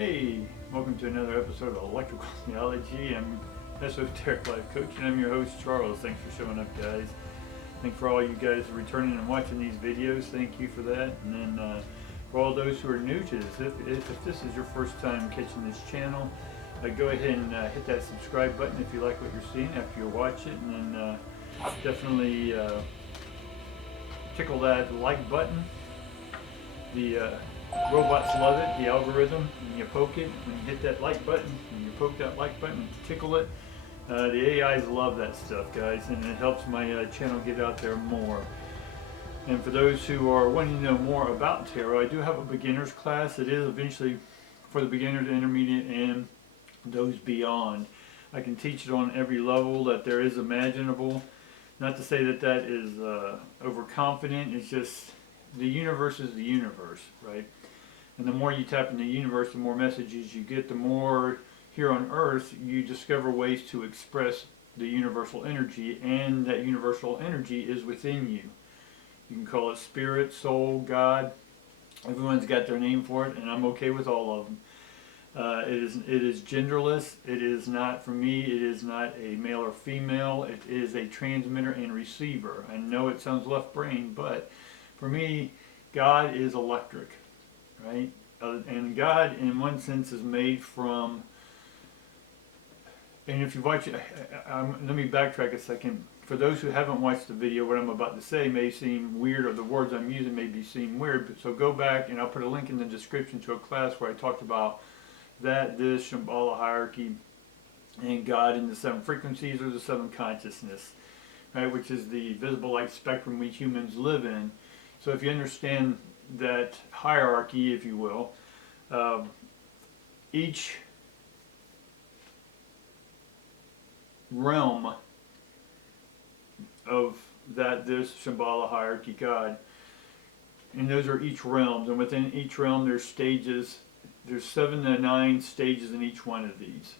Hey, welcome to another episode of Electrical Theology. I'm ESOTERIC Life Coach, and I'm your host, Charles. Thanks for showing up, guys. Thanks for all you guys returning and watching these videos. Thank you for that. And then for all those who are new to this, if this is your first time catching this channel, go ahead and hit that subscribe button if you like what you're seeing after you watch it. And then definitely tickle that like button. The robots love it, the algorithm. When you poke it, when you hit that like button, when you poke that like button, tickle it. The AIs love that stuff, guys, and it helps my channel get out there more. And for those who are wanting to know more about tarot, I do have a beginner's class. It is eventually for the beginner to intermediate and those beyond. I can teach it on every level that there is imaginable. Not to say that that is overconfident. It's just the universe is the universe, right? And the more you tap into the universe, the more messages you get, the more here on earth you discover ways to express the universal energy, and that universal energy is within you. You can call it spirit, soul, God. Everyone's got their name for it, and I'm okay with all of them. It is genderless. It is not, for me, it is not a male or female. It is a transmitter and receiver. I know it sounds left brain, but for me, God is electric, right? And God, in one sense, is made from, and if you watch it, let me backtrack a second. For those who haven't watched the video, what I'm about to say may seem weird, or the words I'm using may seem weird, so go back, and I'll put a link in the description to a class where I talked about this Shambhala hierarchy, and God in the seven frequencies, or the seven consciousness, right, which is the visible light spectrum we humans live in. So if you understand that hierarchy, if you will, each realm of this Shambhala hierarchy God, and those are each realms, and within each realm there's stages. There's 7 to 9 stages in each one of these.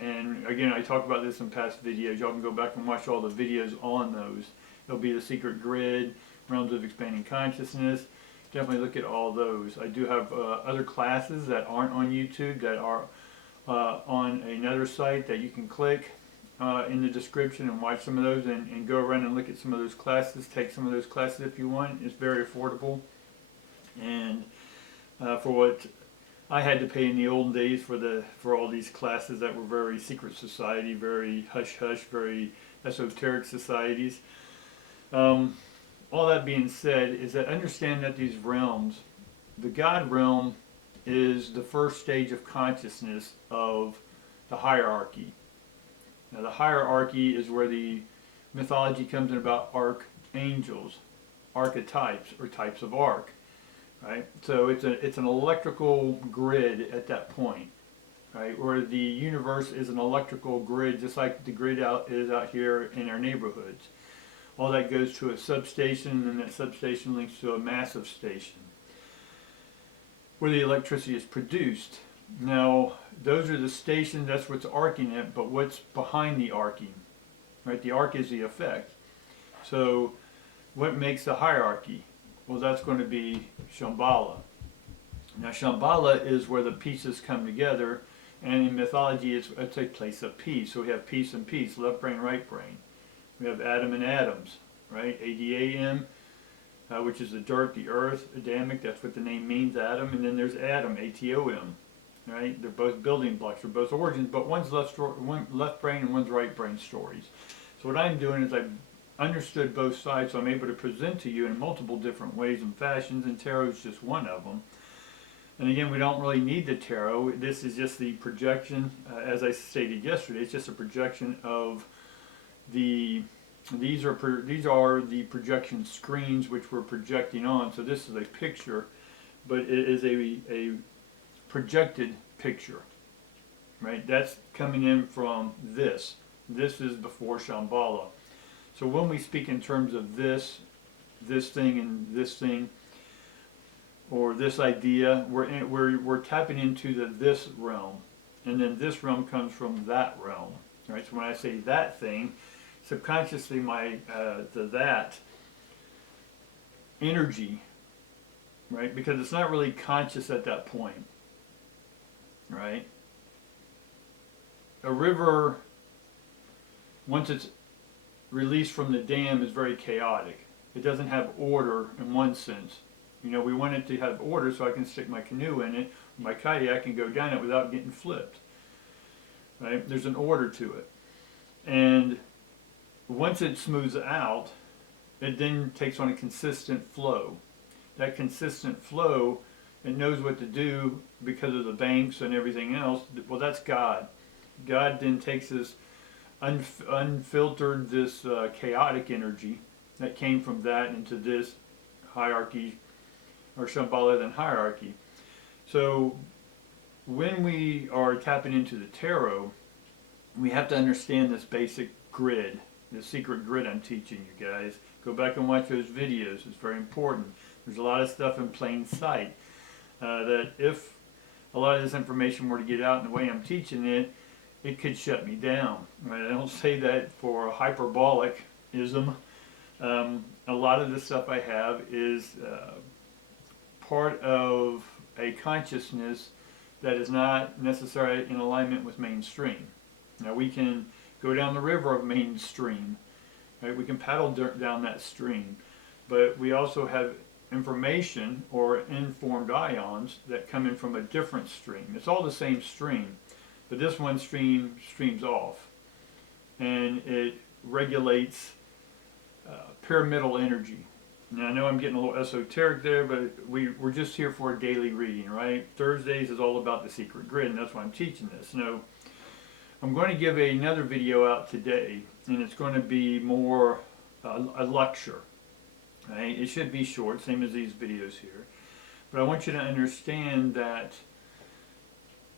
And again, I talked about this in past videos. Y'all can go back and watch all the videos on those. There'll be the secret grid, realms of expanding consciousness. Definitely look at all those. I do have other classes that aren't on YouTube, that are on another site that you can click in the description and watch some of those, and go around and look at some of those classes. Take some of those classes if you want. It's very affordable. And for what I had to pay in the olden days for all these classes that were very secret society, very hush-hush, very esoteric societies. All that being said, is that understand that these realms, the God realm is the first stage of consciousness of the hierarchy. Now the hierarchy is where the mythology comes in about archangels, archetypes, or types of arc. Right, so it's an electrical grid at that point, right? Where the universe is an electrical grid, just like the grid is out here in our neighborhoods. All that goes to a substation, and then that substation links to a massive station where the electricity is produced. Now, those are the stations. That's what's arcing it. But what's behind the arcing, right? The arc is the effect. So, what makes the hierarchy? Well, that's going to be Shambhala. Now, Shambhala is where the pieces come together, and in mythology, it's a place of peace. So we have peace and peace, left brain, right brain. We have Adam and Atoms, right? ADAM, which is the dirt, the earth, Adamic, that's what the name means, Adam. And then there's Atom, ATOM, right? They're both building blocks, they're both origins, but one's left brain and one's right brain stories. So what I'm doing is I've understood both sides, so I'm able to present to you in multiple different ways and fashions, and tarot is just one of them. And again, we don't really need the tarot. This is just the projection, as I stated yesterday. It's just a projection of these are the projection screens which we're projecting on. So this is a picture, but it is a projected picture, right? That's coming in from this. This is before Shambhala. So when we speak in terms of this thing, and this thing, or this idea, we're tapping into this realm, and then this realm comes from that realm, right? So when I say that thing, subconsciously that energy, right? Because it's not really conscious at that point. right? A river, once it's released from the dam, is very chaotic. It doesn't have order in one sense. You know, we want it to have order so I can stick my canoe in it, my kayak, and go down it without getting flipped. Right? There's an order to it. And once it smooths out, it then takes on a consistent flow. That consistent flow, it knows what to do because of the banks and everything else. Well, that's God. God then takes this unfiltered, this chaotic energy that came from that into this hierarchy, or Shambhala than hierarchy. So when we are tapping into the tarot, we have to understand this basic grid, the secret grid I'm teaching you guys. Go back and watch those videos. It's very important. There's a lot of stuff in plain sight that if a lot of this information were to get out in the way I'm teaching it, it could shut me down. Right? I don't say that for hyperbolicism. A lot of the stuff I have is part of a consciousness that is not necessarily in alignment with mainstream. Now we can go down the river of mainstream, right? We can paddle down that stream, but we also have information or informed ions that come in from a different stream. It's all the same stream, but this one streams off, and it regulates pyramidal energy. Now I know I'm getting a little esoteric there, but we're just here for a daily reading, right? Thursdays is all about the secret grid, and that's why I'm teaching this. Now, I'm going to give another video out today, and it's going to be more a lecture. Right? It should be short, same as these videos here. But I want you to understand that,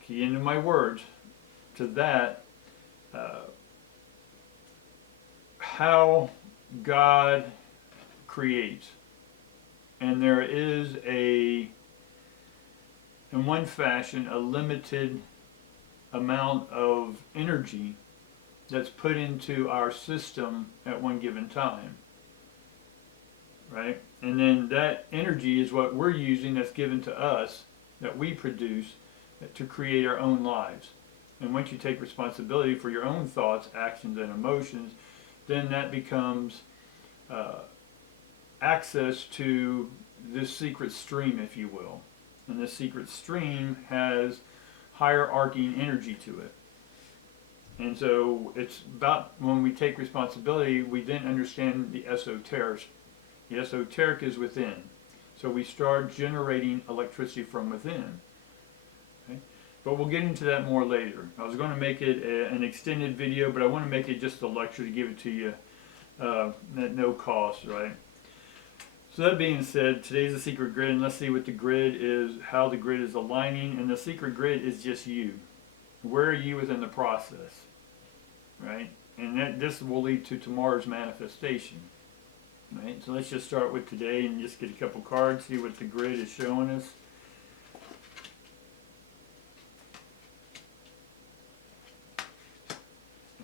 key into my words, to that, how God creates. And there is in one fashion, a limited amount of energy that's put into our system at one given time, right? And then that energy is what we're using, that's given to us, that we produce to create our own lives. And once you take responsibility for your own thoughts, actions, and emotions, then that becomes access to this secret stream, if you will. And this secret stream has hierarchy energy to it. And so it's about, when we take responsibility, we then understand the esoteric. The esoteric is within. So we start generating electricity from within. Okay? But we'll get into that more later. I was going to make it an extended video, but I want to make it just a lecture to give it to you at no cost, right? So that being said, today's the secret grid, and let's see what the grid is, how the grid is aligning. And the secret grid is just you. Where are you within the process, right? And this will lead to tomorrow's manifestation, right? So let's just start with today and just get a couple cards, see what the grid is showing us.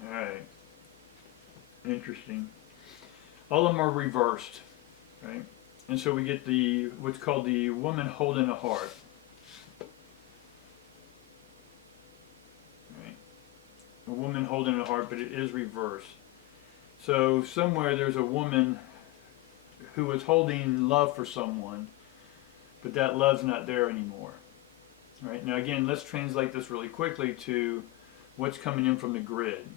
All right. Interesting. All of them are reversed, right? And so we get what's called the woman holding a heart. Right? A woman holding a heart, but it is reversed. So somewhere there's a woman who is holding love for someone, but that love's not there anymore. Right? Now again, let's translate this really quickly to what's coming in from the grid.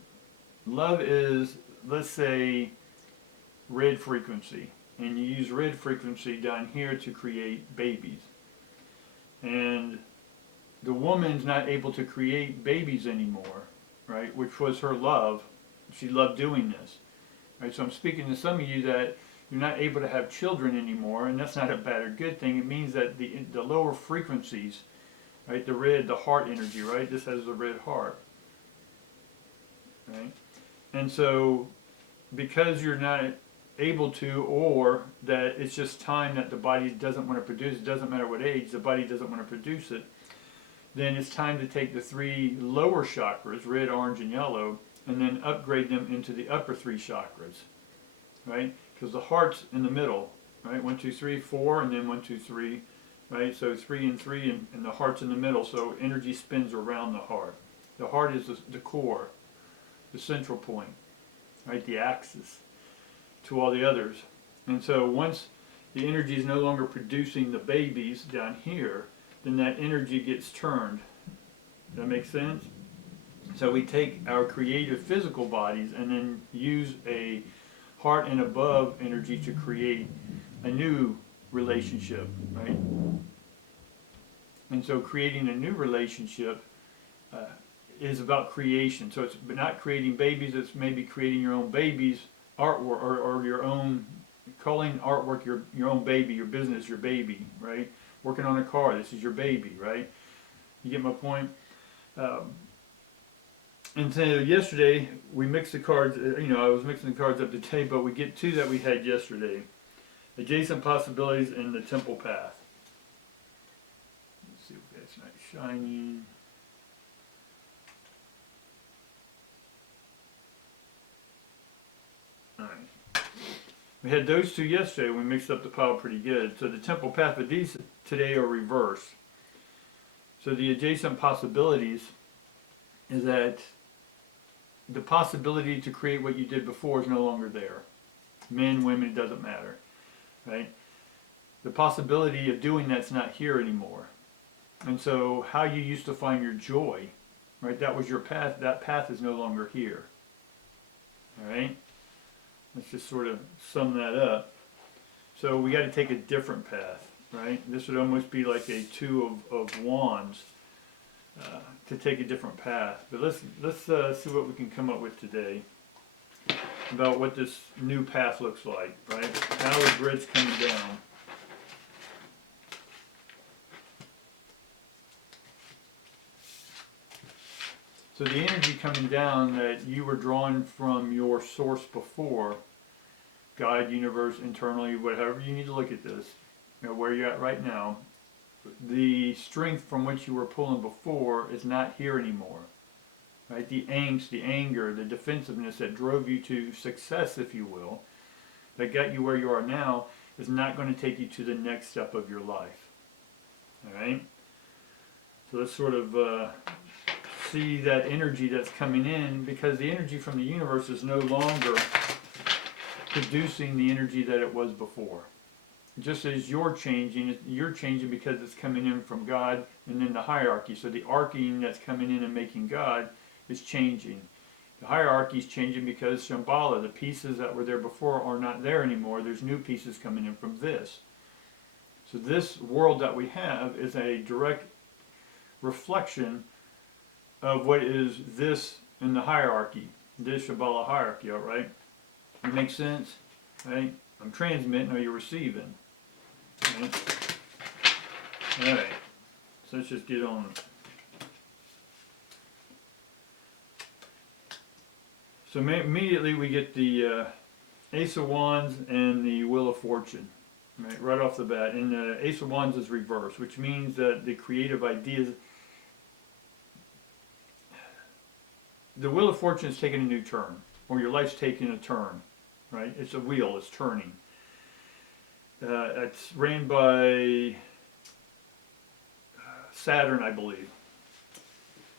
Love is, let's say, red frequency. And you use red frequency down here to create babies. And the woman's not able to create babies anymore, right? Which was her love. She loved doing this. Right? So I'm speaking to some of you that you're not able to have children anymore, and that's not a bad or good thing. It means that the lower frequencies, right? The red, the heart energy, right? This has the red heart. Right? And so because you're not able to, or that it's just time that the body doesn't want to produce, it doesn't matter what age, the body doesn't want to produce it, then it's time to take the three lower chakras, red, orange, and yellow, and then upgrade them into the upper three chakras, right? Because the heart's in the middle, right? 1, 2, 3, 4, and then 1, 2, 3, right? So 3 and 3, and the heart's in the middle, so energy spins around the heart. The heart is the core, the central point, right? The axis to all the others. And so once the energy is no longer producing the babies down here, then that energy gets turned. Does that make sense? So we take our creative physical bodies and then use a heart and above energy to create a new relationship, right? And so creating a new relationship is about creation. So it's not creating babies, it's maybe creating your own baby's artwork, or your own, calling artwork your own baby, your business, your baby, right? Working on a car, this is your baby, right? You get my point? And so yesterday we mixed the cards, I was mixing the cards up today, but we get two that we had yesterday. Adjacent possibilities and the temple path. Let's see if that's not shining. Alright. We had those two yesterday. We mixed up the pile pretty good. So the temple path of these today are reversed. So the adjacent possibilities is that the possibility to create what you did before is no longer there. Men, women, it doesn't matter, right? The possibility of doing that's not here anymore. And so how you used to find your joy, right? That was your path. That path is no longer here. All right? Let's just sort of sum that up. So we got to take a different path, right? This would almost be like a two of wands to take a different path. But let's see what we can come up with today about what this new path looks like, right? How the grid's coming down. So the energy coming down that you were drawing from your source before, God, universe, internally, whatever you need to look at this, where you're at right now, the strength from which you were pulling before is not here anymore. Right? The angst, the anger, the defensiveness that drove you to success, if you will, that got you where you are now, is not going to take you to the next step of your life. All right? So let's sort of see that energy that's coming in, because the energy from the universe is no longer producing the energy that it was before. Just as you're changing because it's coming in from God and then the hierarchy. So the arcing that's coming in and making God is changing. The hierarchy is changing because Shambhala, the pieces that were there before, are not there anymore. There's new pieces coming in from this. So this world that we have is a direct reflection of what is this in the hierarchy, this Shambhala hierarchy, all right? It makes sense, right? I'm transmitting, or you're receiving. Right? All right, so let's just get on. So immediately we get the Ace of Wands and the Wheel of Fortune, right off the bat. And the Ace of Wands is reversed, which means that the creative ideas, the Wheel of Fortune is taking a new turn, or your life's taking a turn, right? It's a wheel, it's turning. It's ran by Saturn, I believe.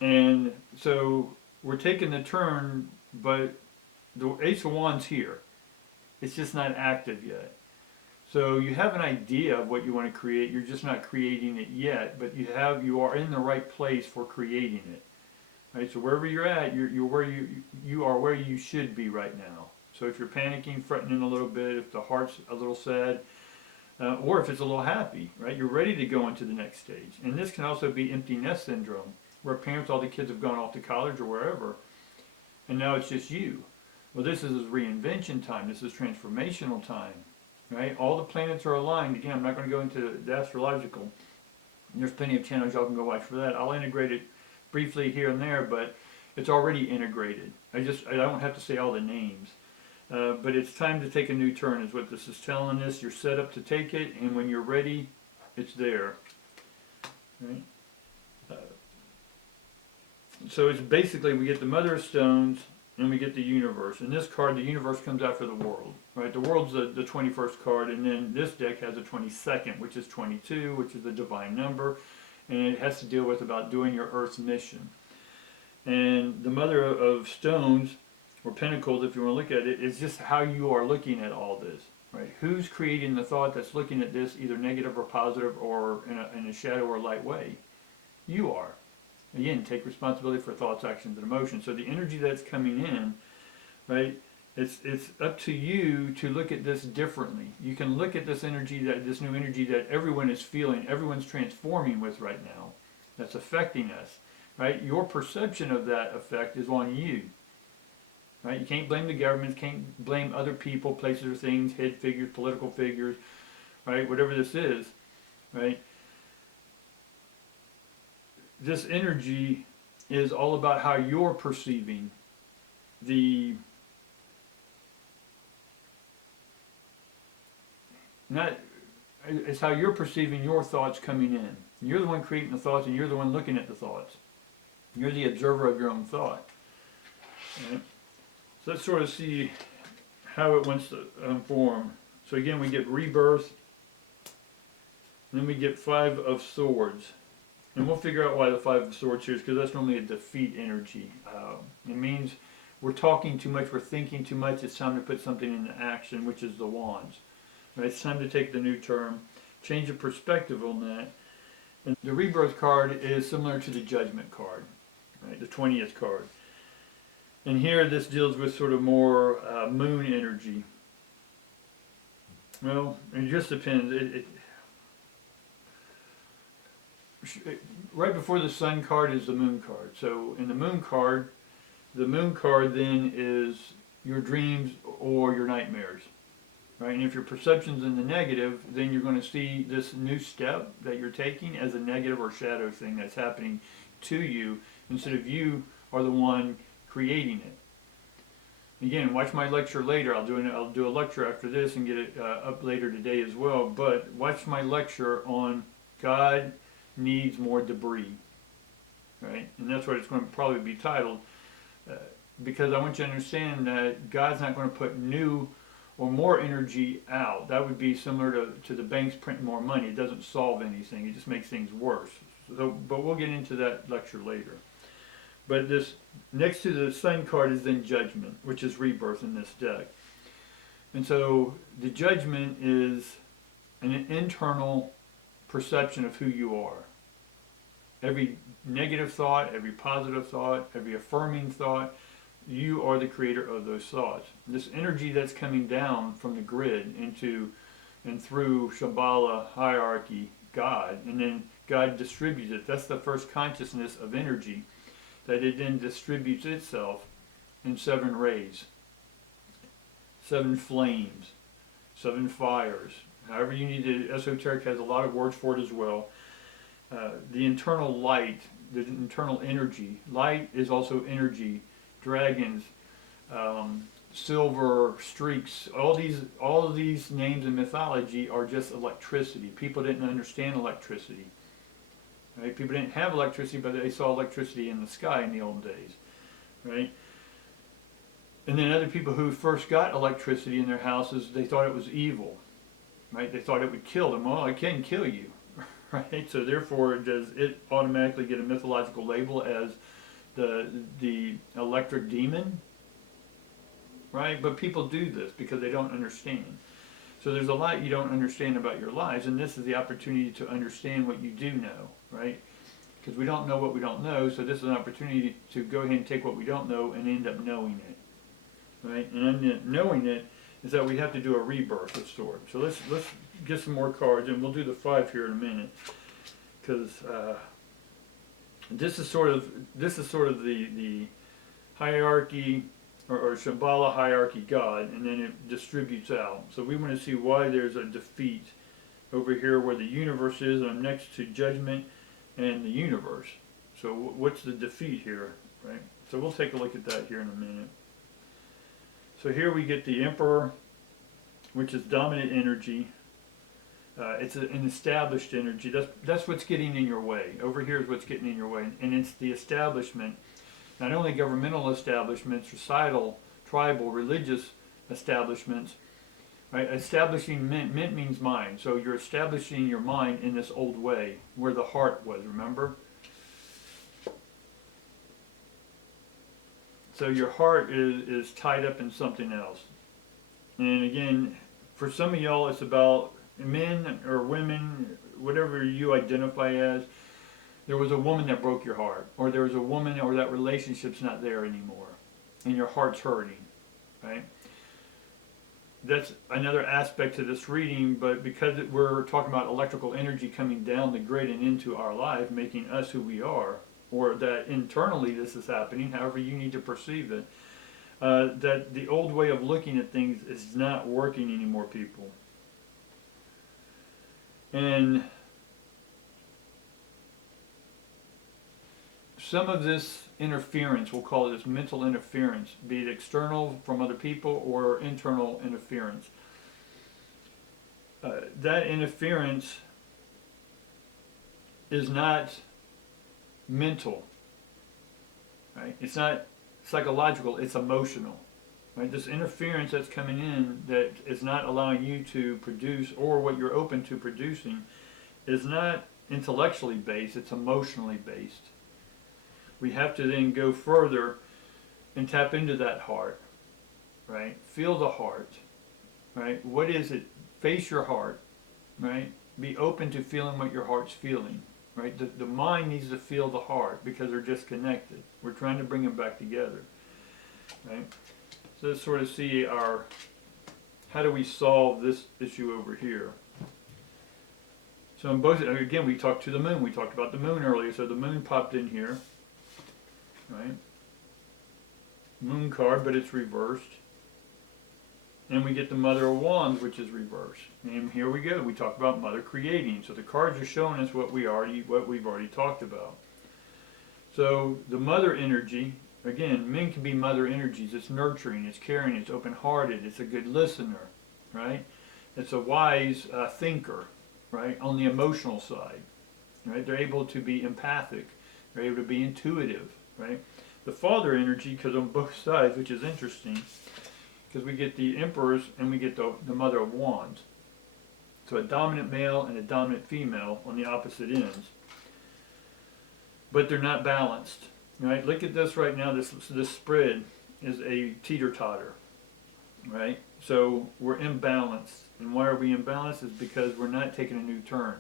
And so we're taking the turn, but the Ace of Wands here, it's just not active yet. So you have an idea of what you want to create, you're just not creating it yet, but you are in the right place for creating it. Right? So wherever you're at, you're where you are where you should be right now. So if you're panicking, fretting a little bit, if the heart's a little sad, or if it's a little happy, right? You're ready to go into the next stage. And this can also be empty nest syndrome, where parents, all the kids have gone off to college or wherever, and now it's just you. Well, this is reinvention time. This is transformational time, right? All the planets are aligned. Again, I'm not going to go into the astrological. There's plenty of channels y'all can go watch for that. I'll integrate it briefly here and there, but it's already integrated. I don't have to say all the names. But it's time to take a new turn is what this is telling us. You're set up to take it, and when you're ready, it's there. Right? So it's basically, we get the Mother of Stones and we get the universe. In this card, the universe comes after the world, right? The world's the 21st card, and then this deck has a 22nd, which is 22, which is the divine number, and it has to deal with about doing your Earth's mission. And the Mother of Stones, or Pentacles, if you want to look at it, is just how you are looking at all this, right? Who's creating the thought that's looking at this, either negative or positive, or in a shadow or light way? You are. Again, take responsibility for thoughts, actions, and emotions. So the energy that's coming in, right, it's up to you to look at this differently. You can look at this energy, this new energy that everyone is feeling, everyone's transforming with right now, that's affecting us, right? Your perception of that effect is on you, right? You can't blame the government, can't blame other people, places, or things, head figures, political figures, right? Whatever this is, right? This energy is all about how you're perceiving it's how you're perceiving your thoughts coming in. You're the one creating the thoughts, and you're the one looking at the thoughts. You're the observer of your own thought. Right? So let's sort of see how it wants to form. So again, we get rebirth, and then we get 5 of Swords. And we'll figure out why the 5 of Swords here is, because that's normally a defeat energy. It means we're talking too much, we're thinking too much, it's time to put something into action, which is the Wands. Right? It's time to take the new term, change the perspective on that. And the Rebirth card is similar to the Judgment card, right? The 20th card. And here this deals with sort of more moon energy. Well, it just depends. Right before the Sun card is the Moon card. So in the Moon card then is your dreams or your nightmares, right? And if your perception's in the negative, then you're going to see this new step that you're taking as a negative or shadow thing that's happening to you, instead of you are the one creating it. Again, watch my lecture later. I'll do a lecture after this and get it up later today as well. But watch my lecture on God needs more debris, right? And that's what it's going to probably be titled, because I want you to understand that God's not going to put new or more energy out. That would be similar to the banks printing more money. It doesn't solve anything. It just makes things worse. So, but we'll get into that lecture later. But this next to the Sun card is then Judgment, which is rebirth in this deck. And so the Judgment is an internal perception of who you are. Every negative thought, every positive thought, every affirming thought, you are the creator of those thoughts. This energy that's coming down from the grid into and through Shambhala, hierarchy, God, and then God distributes it. That's the first consciousness of energy, that it then distributes itself in 7 rays, 7 flames, 7 fires. However you need to, esoteric has a lot of words for it as well. The internal light, the internal energy. Light is also energy. Dragons, silver streaks. All of these names in mythology are just electricity. People didn't understand electricity. Right? People didn't have electricity, but they saw electricity in the sky in the old days. Right? And then other people who first got electricity in their houses, they thought it was evil. Right? They thought it would kill them. Well, it can kill you. Right? So therefore, does it automatically get a mythological label as the electric demon? Right? But people do this because they don't understand. So there's a lot you don't understand about your lives, and this is the opportunity to understand what you do know, right? Because we don't know what we don't know, so this is an opportunity to go ahead and take what we don't know and end up knowing it, right? And knowing it is that we have to do a rebirth of sorts. So let's get some more cards, and we'll do the 5 here in a minute, because this is sort of the hierarchy or Shambhala hierarchy God, and then it distributes out. So we want to see why there's a defeat over here where the universe is. I'm next to Judgment and the universe. So what's the defeat here, right? So we'll take a look at that here in a minute. So here we get the Emperor, which is dominant energy. It's an established energy. That's what's getting in your way. Over here is what's getting in your way, and it's the establishment. not only governmental establishments, societal, tribal, religious establishments, right? Establishing mint means mind. So you're establishing your mind in this old way, where the heart was, remember? So your heart is tied up in something else. And again, for some of y'all, it's about men or women, whatever you identify as. There was a woman that broke your heart, or there was a woman, or that relationship's not there anymore, and your heart's hurting, right? That's another aspect to this reading, but because we're talking about electrical energy coming down the grid and into our life, making us who we are, or that internally this is happening, however you need to perceive it, that the old way of looking at things is not working anymore, people. And some of this interference, we'll call it this mental interference, be it external from other people or internal interference. That interference is not mental, right? It's not psychological, it's emotional, right? This interference that's coming in that is not allowing you to produce, or what you're open to producing, is not intellectually based, it's emotionally based. We have to then go further and tap into that heart, right? Feel the heart, right? What is it? Face your heart, right? Be open to feeling what your heart's feeling, right? The mind needs to feel the heart because they're disconnected. We're trying to bring them back together, right? So let's sort of see how do we solve this issue over here? So in both, again, we talked to the moon. We talked about the moon earlier, so the moon popped in here. Right? Moon card, but it's reversed. And we get the Mother of Wands, which is reversed. And here we go. We talk about Mother creating. So the cards are showing us what we've already talked about. So the Mother energy, again, men can be Mother energies. It's nurturing, it's caring, it's open-hearted, it's a good listener, right? It's a wise thinker, right? On the emotional side, right? They're able to be empathic. They're able to be intuitive. Right? The Father energy, because on both sides, which is interesting, because we get the Emperors and we get the Mother of Wands. So a dominant male and a dominant female on the opposite ends. But they're not balanced. Right? Look at this right now. This spread is a teeter-totter. Right? So we're imbalanced. And why are we imbalanced? Is because we're not taking a new turn.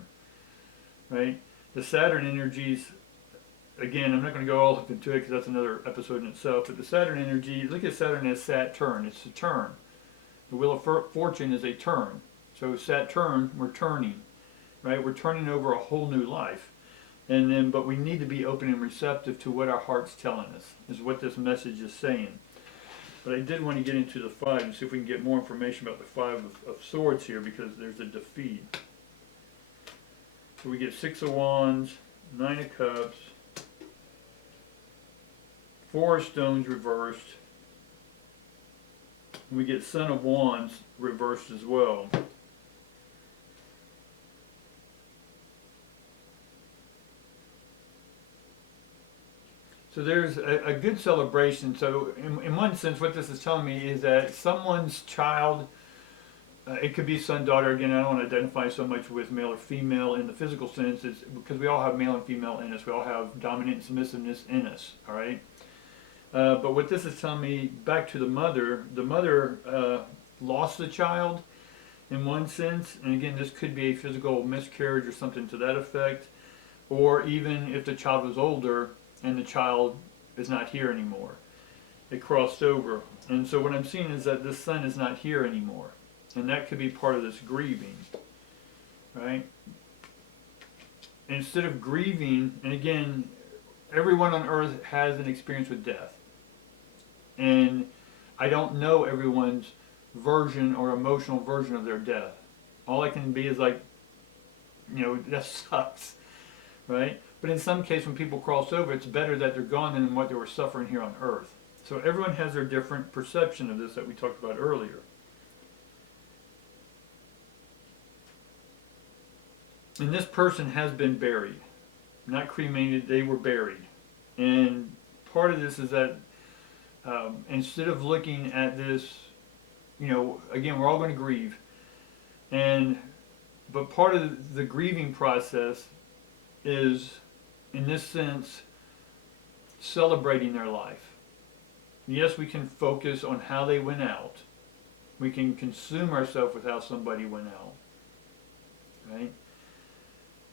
Right? The Saturn energies, again, I'm not going to go all up into it because that's another episode in itself, but the Saturn energy, look at Saturn as Saturn. It's a turn. The Wheel of Fortune is a turn. So Saturn, we're turning, right? We're turning over a whole new life. And then, but we need to be open and receptive to what our heart's telling us, is what this message is saying. But I did want to get into the 5 and see if we can get more information about the 5 of Swords here, because there's a defeat. So we get 6 of Wands, 9 of Cups, 4 of Stones reversed. We get Son of Wands reversed as well. So there's a good celebration. So in one sense, what this is telling me is that someone's child, it could be son, daughter. Again, I don't want to identify so much with male or female in the physical sense. It's because we all have male and female in us. We all have dominant and submissiveness in us. All right. But what this is telling me, back to the mother lost the child in one sense. And again, this could be a physical miscarriage or something to that effect. Or even if the child was older and the child is not here anymore. It crossed over. And so what I'm seeing is that this son is not here anymore. And that could be part of this grieving. Right? And instead of grieving, and again, everyone on earth has an experience with death. And I don't know everyone's version or emotional version of their death. All I can be is like, that sucks, right? But in some case, when people cross over, it's better that they're gone than what they were suffering here on earth. So everyone has their different perception of this that we talked about earlier. And this person has been buried. Not cremated, they were buried. And part of this is that instead of looking at this, again, we're all going to grieve, but part of the grieving process is, in this sense, celebrating their life. Yes, we can focus on how they went out. We can consume ourselves with how somebody went out, right?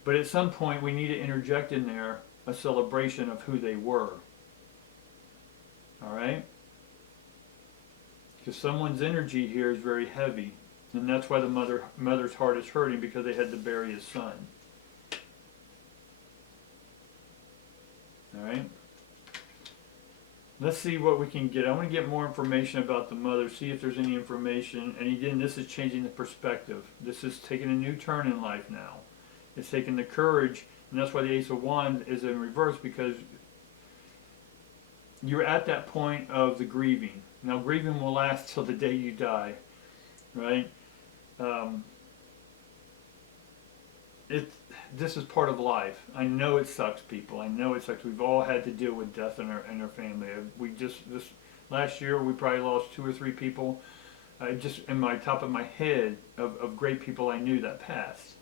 But at some point, we need to interject in there a celebration of who they were. All right? Because someone's energy here is very heavy, and that's why the mother's heart is hurting, because they had to bury his son. All right? Let's see what we can get. I want to get more information about the mother, see if there's any information. And again, this is changing the perspective. This is taking a new turn in life now. It's taking the courage, and that's why the Ace of Wands is in reverse, because you're at that point of the grieving. Now, grieving will last till the day you die, right? This is part of life. I know it sucks, people. I know it sucks. We've all had to deal with death in our family. This last year, we probably lost 2 or 3 people. Just in my top of my head of great people I knew that passed,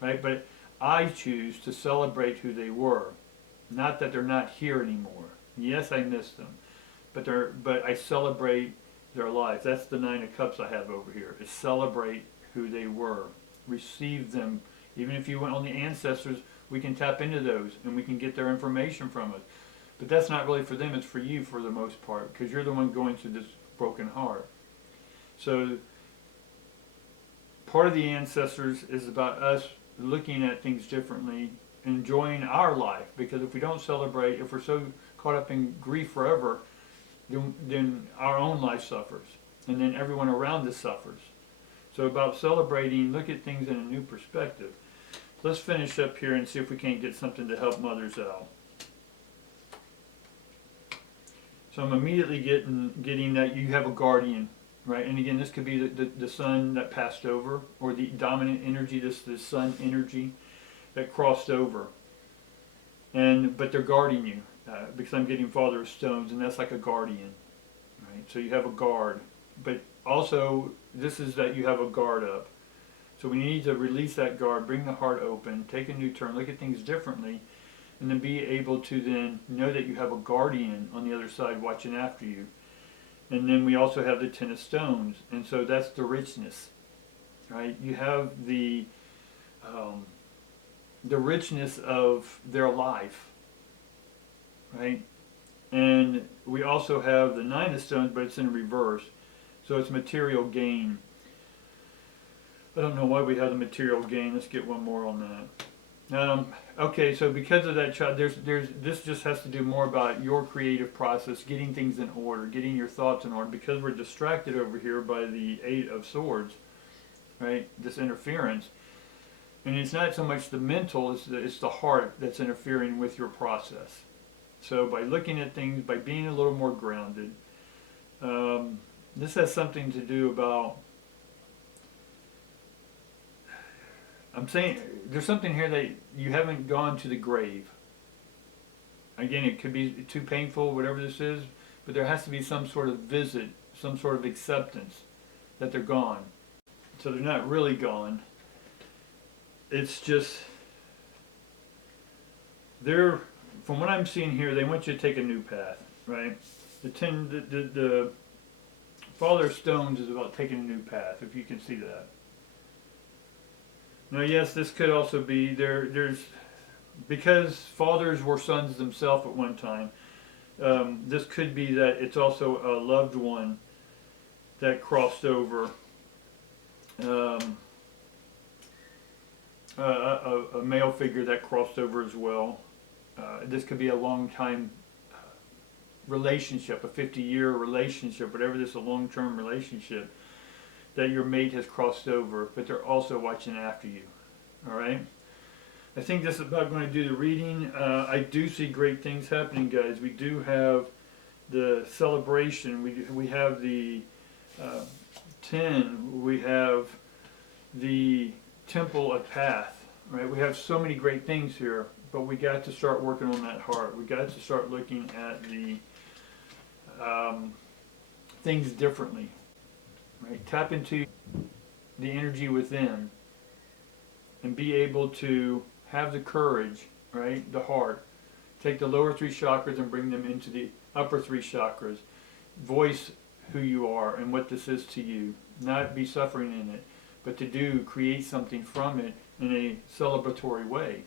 right? But I choose to celebrate who they were, not that they're not here anymore. Yes, I miss them, but I celebrate their lives. That's the 9 of Cups I have over here. Is celebrate who they were, receive them. Even if you went on the ancestors, we can tap into those and we can get their information from us. But that's not really for them, it's for you for the most part, because you're the one going through this broken heart. So part of the ancestors is about us looking at things differently, enjoying our life, because if we don't celebrate, if we're so caught up in grief forever, then our own life suffers, and then everyone around us suffers. So about celebrating, look at things in a new perspective. Let's finish up here and see if we can't get something to help mothers out. So I'm immediately getting that you have a guardian, right? And again, this could be the son that passed over, or the dominant energy, this sun energy that crossed over. But they're guarding you, because I'm getting Father of Stones, and that's like a guardian, right? So you have a guard, but also this is that you have a guard up. So we need to release that guard, bring the heart open, take a new turn, look at things differently, and then be able to then know that you have a guardian on the other side watching after you. And then we also have the 10 of Stones, and so that's the richness, right? You have the richness of their life, right? And we also have the 9 of Stones, but it's in reverse, so it's material gain. I don't know why we have the material gain. Let's get one more on that. Okay, so because of that child, this just has to do more about your creative process, getting things in order, getting your thoughts in order, because we're distracted over here by the 8 of Swords, right? This interference. And it's not so much the mental, it's the heart that's interfering with your process. So by looking at things, by being a little more grounded, this has something to do about, I'm saying there's something here that you haven't gone to the grave. Again, it could be too painful, whatever this is, but there has to be some sort of visit, some sort of acceptance that they're gone. So they're not really gone. It's just, from what I'm seeing here, they want you to take a new path, right? The Father of Stones is about taking a new path, if you can see that. Now, yes, this could also be, there's because fathers were sons themselves at one time, this could be that it's also a loved one that crossed over, a male figure that crossed over as well. This could be a long time relationship, a 50-year relationship, whatever this is, a long-term relationship that your mate has crossed over, but they're also watching after you. All right? I think this is about going to do the reading. I do see great things happening, guys. We do have the celebration. We have the 10. We have the Temple of Path. Right? We have so many great things here. but we got to start working on that heart. We got to start looking at the things differently, right? Tap into the energy within and be able to have the courage, right? The heart. Take the lower 3 chakras and bring them into the upper 3 chakras. Voice who you are and what this is to you. Not be suffering in it, but to create something from it in a celebratory way,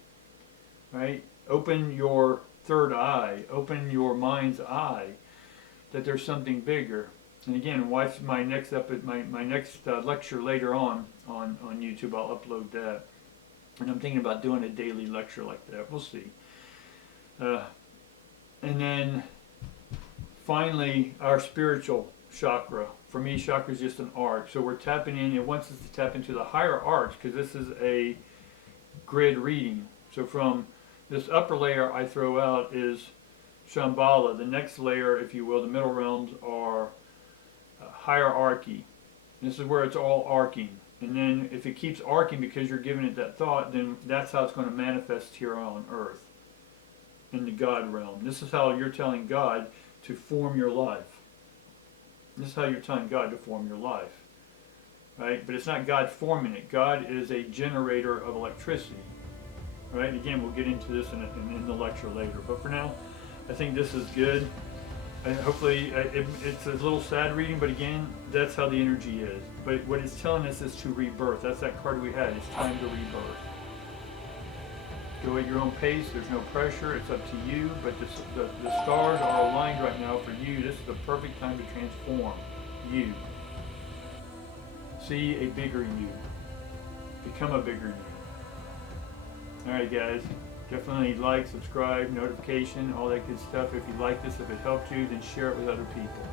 right? Open your third eye, open your mind's eye, that there's something bigger. And again, watch my next lecture later on YouTube. I'll upload that. And I'm thinking about doing a daily lecture like that. We'll see. And then finally, our spiritual chakra. For me, chakra is just an arc. So we're tapping in. It wants us to tap into the higher arcs because this is a grid reading. So from this upper layer I throw out is Shambhala. The next layer, if you will, the middle realms are hierarchy. This is where it's all arcing. And then if it keeps arcing because you're giving it that thought, then that's how it's going to manifest here on earth in the God realm. This is how you're telling God to form your life. This is how you're telling God to form your life. Right? But it's not God forming it. God is a generator of electricity. Right? Again, we'll get into this in the lecture later. But for now, I think this is good. And hopefully, it's a little sad reading, but again, that's how the energy is. But what it's telling us is to rebirth. That's that card we had. It's time to rebirth. Go at your own pace. There's no pressure. It's up to you. But the stars are aligned right now for you. This is the perfect time to transform you. See a bigger you. Become a bigger you. All right, guys. Definitely like, subscribe, notification, all that good stuff. If you like this, if it helped you, then share it with other people.